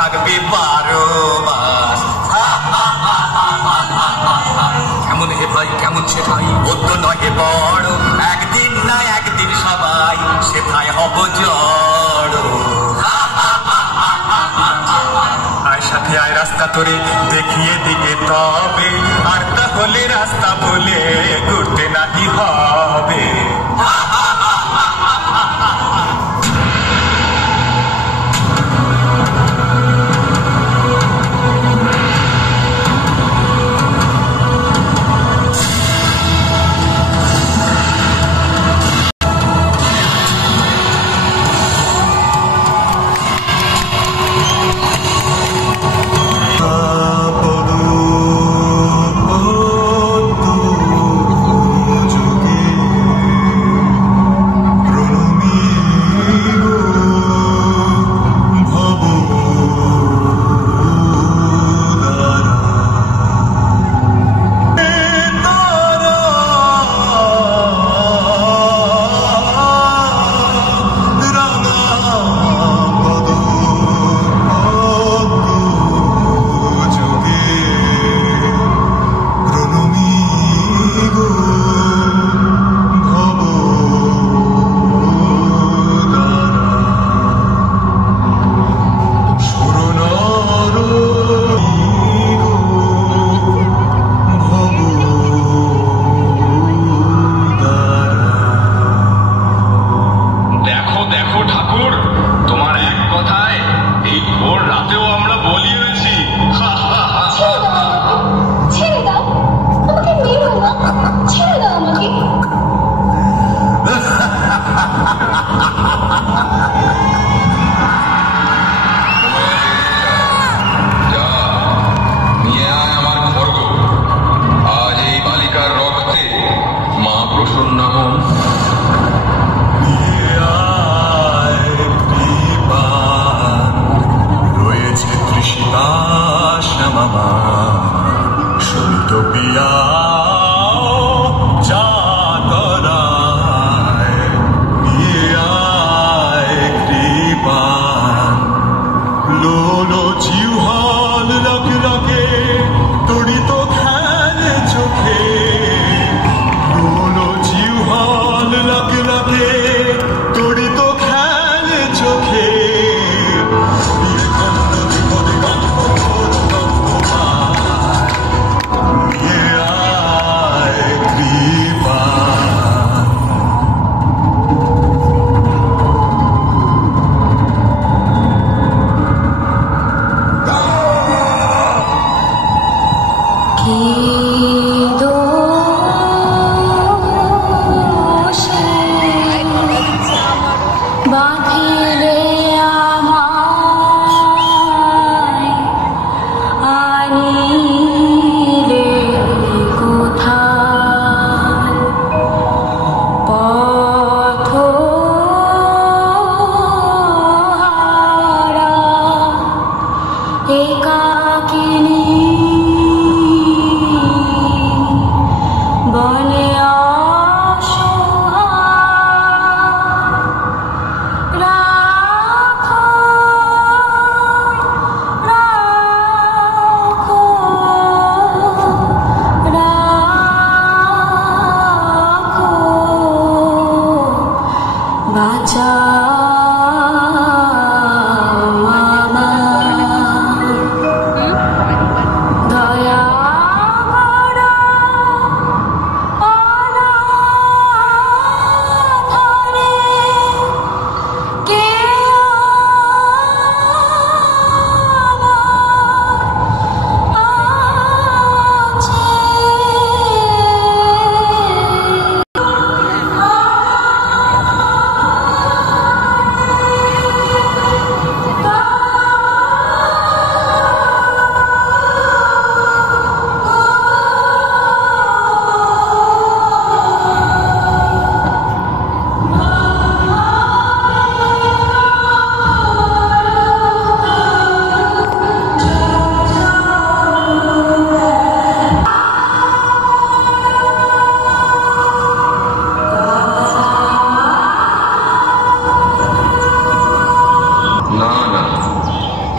থাকবে 12 মাস। কেমন হে ভাই কেমন সেথাই, অদ্য নহে বড়, একদিন না একদিন সবাই সেথায় হব জড়। আয় সাথে আয় রাস্তা তোরে দেখিয়ে দিকে তবে, আর তাহলে রাস্তা বলে ঘুরতে নাকি হবে।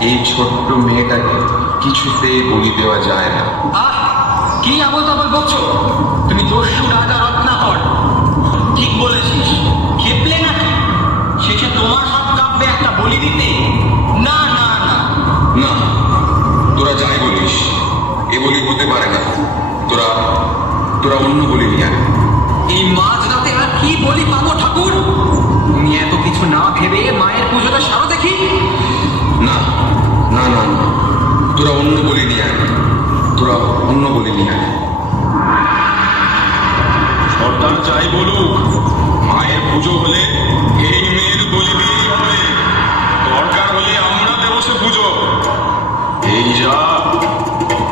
এই ছোট্ট মেয়েটাকে কিছুতেই বলি দেওয়া যায় না। আহ, কি আবল তাবল বলছো তুমি? দস্যু রাজা রত্নাকর, ঠিক বলেছিস। খেপলে নাকি? শেষে তোমার হাত কাঁপবে একটা বলি দিতে? না না না না, তোরা যাই বলিস, এ বলি হতে পারে না। তোরা তোরা অন্য বলি নিয়ে আয়। এই মাঝরাতে আর কি বলি পাবো ঠাকুর? তুমি এত কিছু না ভেবে মায়ের পুজোটা সারো দেখি। না না না না, তোরা অন্য বলি নিয়ে আয়, তোরা অন্য বলি নিয়ে আয়। সর্দার যাই বলুক, মায়ের পুজো হলে এই মেয়ের বলি দিয়েই হবে। দরকার হলে আমরা দেবো সে পুজো। এই যা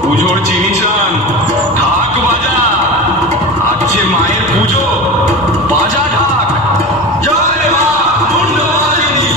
পুজোর চিনি চান, ঢাক বাজা। আজ যে মায়ের পুজো, বাজা ঢাক। জয় মা মুন্ডমালিনী।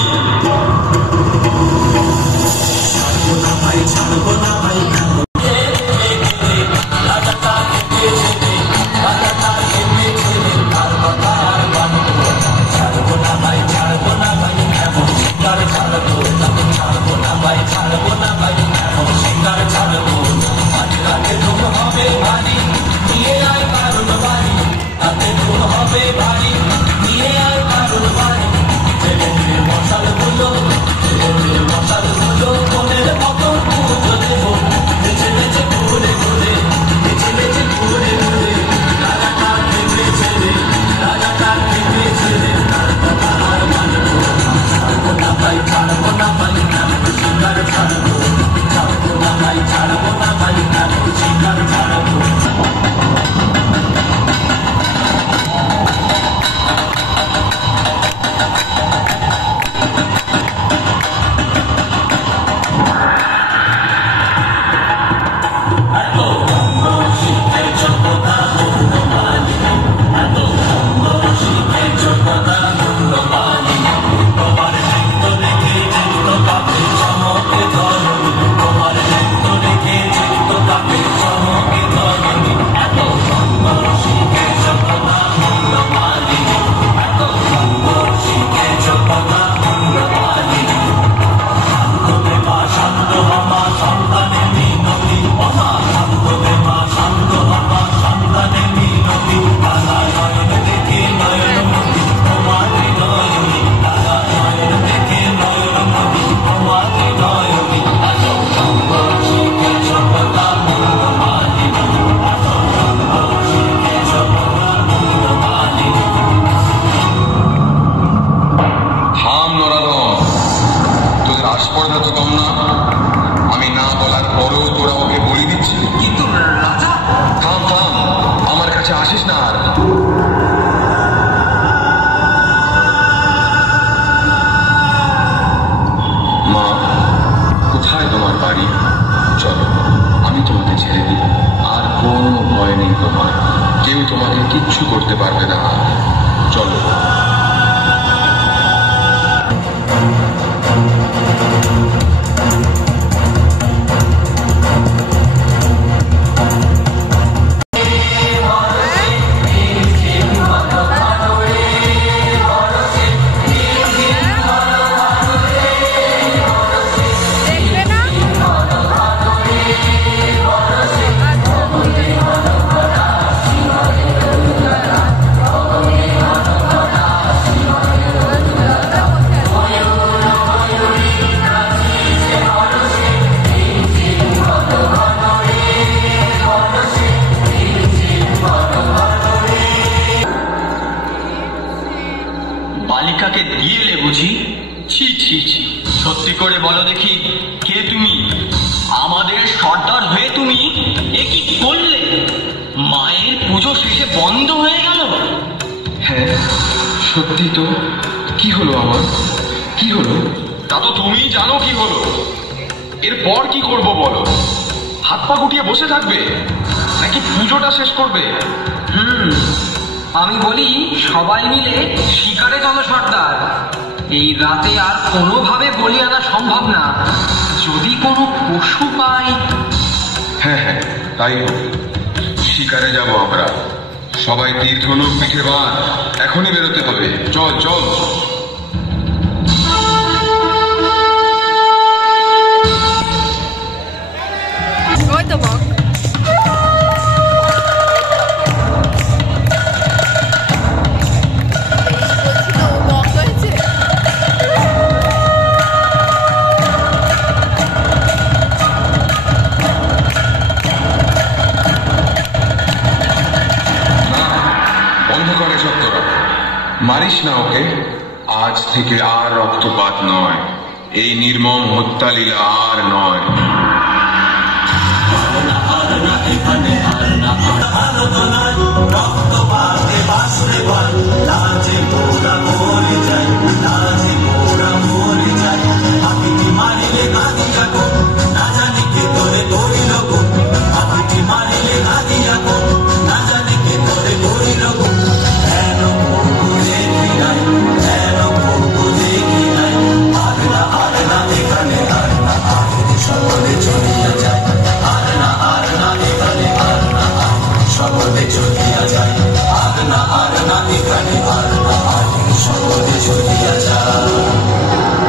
কিচ্ছু করতে পারবে না। চলো। বালিকাকে দিয়েলে বুঝি? ছি ছি ছি, সত্যি করে বলো দেখি, কে তুমি? আমাদের সর্দার হয়ে তুমি এ কি করলে? মায়ের পুজো শেষে বন্ধ হয়ে গেল। হ্যাঁ সত্যি তো। কি হলো আমার? কি হলো? তা তো তুমিই জানো কি হলো। এরপর কি করব বলো? হাত পা গুটিয়ে বসে থাকবে নাকি পুজোটা শেষ করবে? আমি বলি সবাই মিলে শিকারে চলো সর্দার। এই রাতে আর কোনোভাবে বলি আনা সম্ভব না। যদি কোনো পশু পাই। হ্যাঁ হ্যাঁ তাই হোক, শিকারে যাব আমরা। সবাই তীর ধনুক পিঠে বাঁধ, এখনই বেরোতে হবে। চল চল। না ওকে। আজ থেকে আর রক্তপাত নয়, এই নির্মম হত্যা লীলা আর নয়।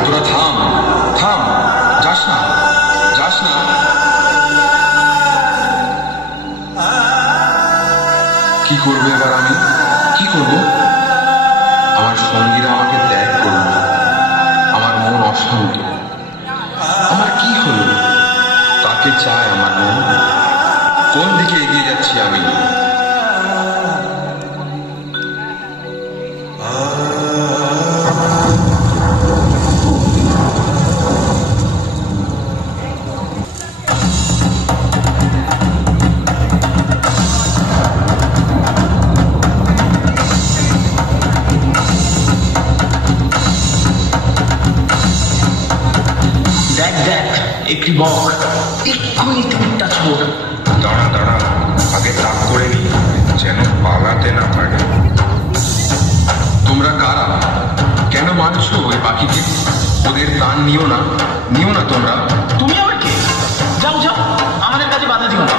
তোরা থাম থাম, যাস না যাস না। কি করবো এবার আমি, কি করব? আমার সঙ্গীরা আমাকে ত্যাগ করল, আমার মন অশান্ত। আমার কি হলো? তাকে চায় আমার মন। কোন দিকে এগিয়ে যাচ্ছি আমি? দেখ দেখ, একটি বক এক্ষুনি তীরটা ছোট। দাঁড়া দাঁড়া, আগে তাক করে নি, যেন পালাতে না পারে। তোমরা কারা? কেন মারছো ওই পাখিকে? ওদের প্রাণ নিও না, নিও না তোমরা। তুমি আবার কে? যাও যাও, আমাদের কাছে বাধা দিও না।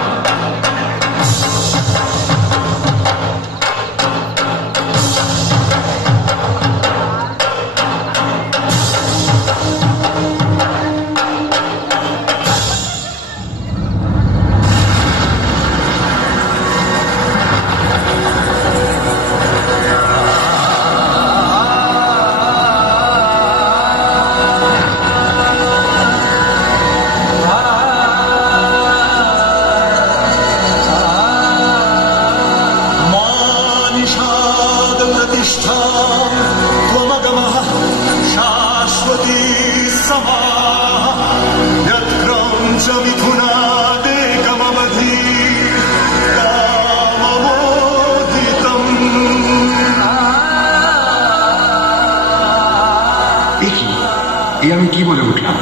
আমি কি বলে উঠলাম?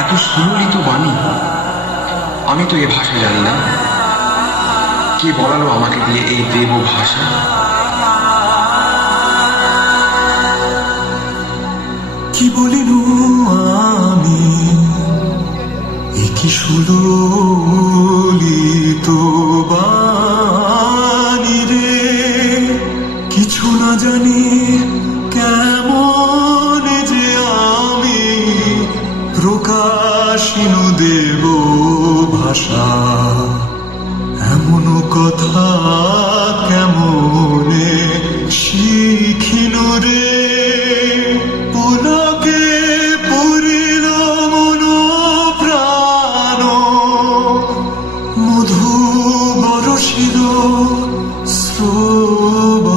এত সুললিত বাণী! আমি তো এ ভাষা জানি না। কে বলালো আমাকে দিয়ে এই দেব ভাষা? কি বলিল আমি, কি সুললিত বাণী রে, কিছু না জানি কেমন যে আমি প্রকাশিনু দেব ভাষা। এমন কথা কেমনে শিখিনু রে, পুলকে পুরিল মন প্রাণ, মধু বরষিল শ্রবণে।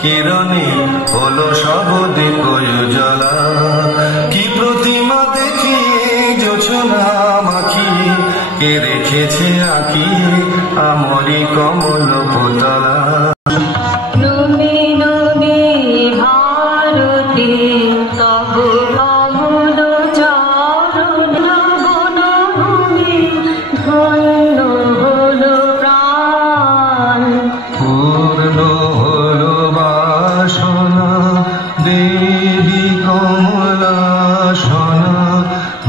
কিরণে হলো সব দিক উজালা। কি প্রতিমা দেখি জোছনা মাখিয়ে কে রেখেছে আঁকিয়ে আমরি কমল পোতলা। দেবী কমলা সোনা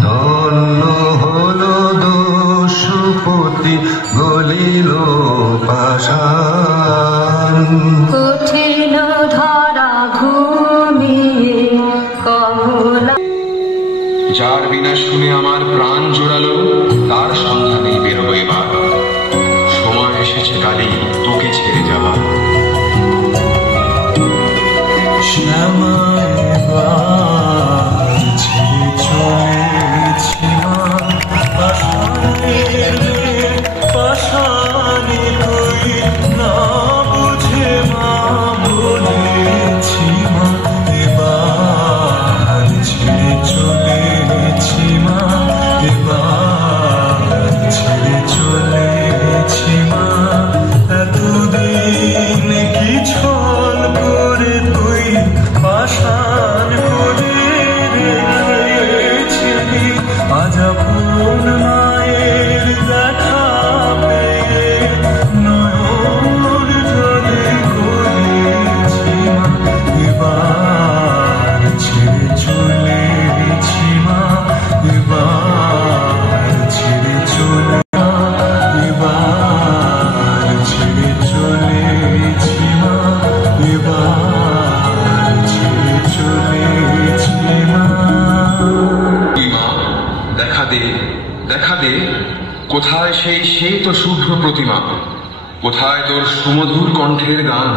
ধন্য হলো দস্যুপতি গলিল পাষাণ। কঠিন ধরা ঘুমিয়ে কমলা। যার বিনা শুনে আমার প্রাণ জোড়ালো তার সন্ধানেই বেরোবো এবার। সময় এসেছে কালি তোকে ছেড়ে যাবার। শ্যামা এবার ছেড়ে চলেছি মা, পাষাণে কই না বুঝে মা বলেছি মা। এবার ছেড়ে চলেছি মা, এবার ছেড়ে চলেছি মা। এতদিন কি ছল করে তুই পাষাণ করে রেখেছিলি, আজ আপন মায়ের দেখা পেয়ে নয়ন জলে করেছি মা। এবার ছেড়ে চলেছি মা, এবার ছেড়ে চলে এবার ছেড়ে চলেছি মা, এবার ছেড়ে চলেছি মা। মা দেখা দে, দেখা দে, কোথায় সেই তো শুভ্র প্রতিমা, কোথায় তোর সুমধুর কণ্ঠের গান।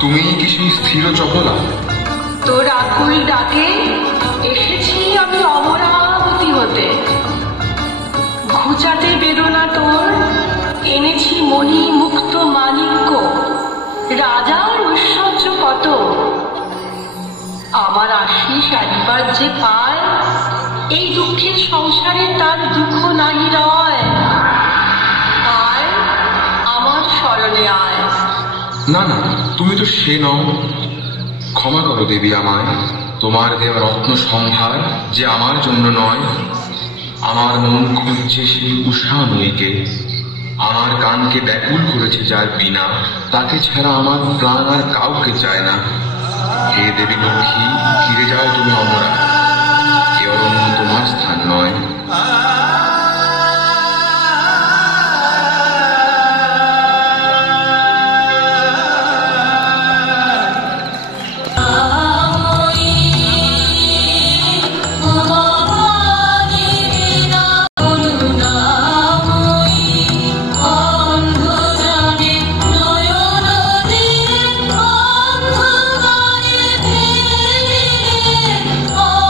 তুমি কি সেই স্থির চপলা? তোর আকুল ডাকে এসেছি আমি অমরাবতী হতে। ঘুচাতে বেদনা তোর এনেছি মণি মুক্ত মাণিক্য। রাজার ঐশ্বর্য কত, আমার আশিস একবার যে পায়, এই দুঃখের সংসারে তার দুঃখ নাই রয়। আয় আমার শরণে আয়। না না, তুমি তো সে নও। ক্ষমা করো দেবী আমায়, তোমার দেওয়া রত্ন সম্ভার যে আমার জন্য নয়। আমার মন খুঁজছে সেই উষা নইকে, আমার কানকে ব্যাকুল করেছে যার বিনা, তাকে ছাড়া আমার প্রাণ আর কাউকে চায় না। হে দেবী লক্ষ্মী, ফিরে যায় তুমি অমরা, এ অরণ্য তোমার স্থান নয়। Oh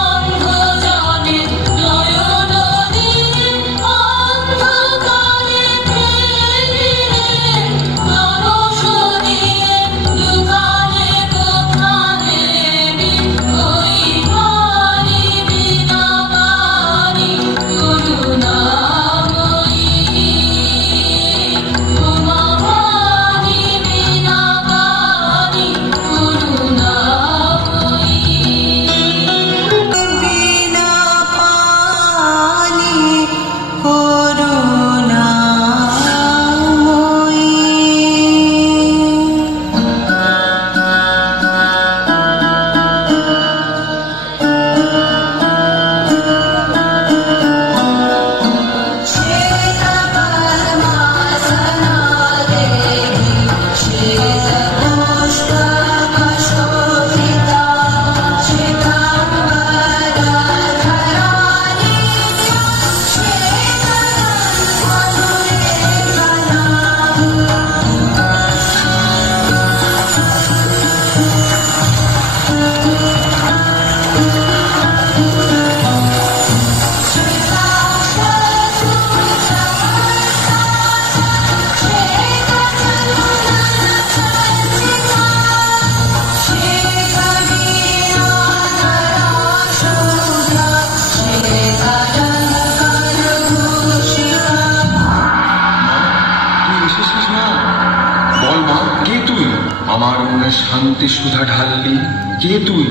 অরণ্যে শান্তি সুধা ঢাললি, কে তুই?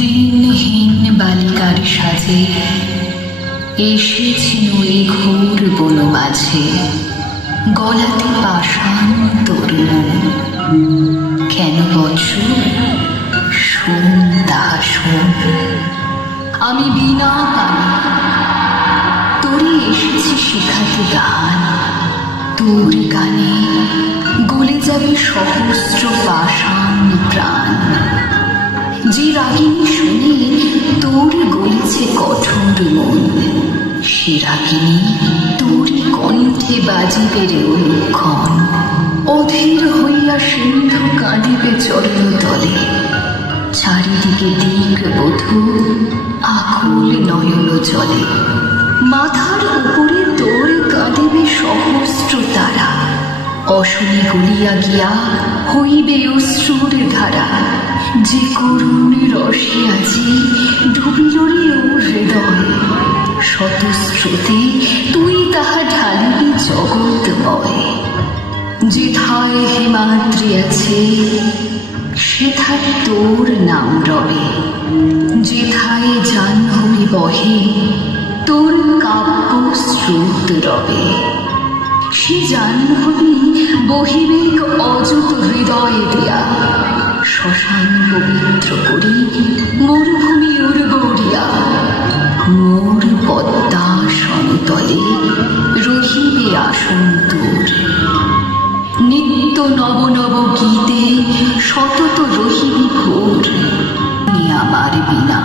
দিনহীন বালিকার সাজে এসেছি ওই ঘোর বন মাঝে, গলাতে পাষাণ তোর মন। কেন বৎস শোন তাহা শোন, আমি বিনা পানি তোরে এসেছি শেখাতে গান। তোর গানে গলে যাবে সহস্র পাষাণ প্রাণ। যে রাগিনী শুনে তোর গলেছে কঠোর মন, সে রাগিনী তোর কণ্ঠে বাজিবে রে অনুক্ষণ। অধীর হইয়া সিন্ধু কাঁদিবে চরণ তলে, চারিদিকে দিক বধূ আকুল নয়ন জলে। মাথার উপরে তোর কাঁদিবে সহস্র তারা, অশনি গলিয়া গিয়া হইবে অশ্রুর ধারা। যে করুণ রসে আজি ডুবিল রে ওর হৃদয়, শতস্রোতে তুই তাহা ঢালিবি জগৎময়। যেথায় হিমাদ্রি আছে সেথায় তোর নাম রবে, যেথায় জাহ্নবী বহে তোর কাব্য স্রোত রবে। সে জাহ্নবী বহিবে অযুত হৃদয় দিয়া, শ্মশান পবিত্র করি মরুভূমি উর্বরিয়া। মোর পদ্মাসন তলে রহিবে আসন তোর, নিত্য নব নব গীতে সতত রহিবি ভোর। আমার বিনা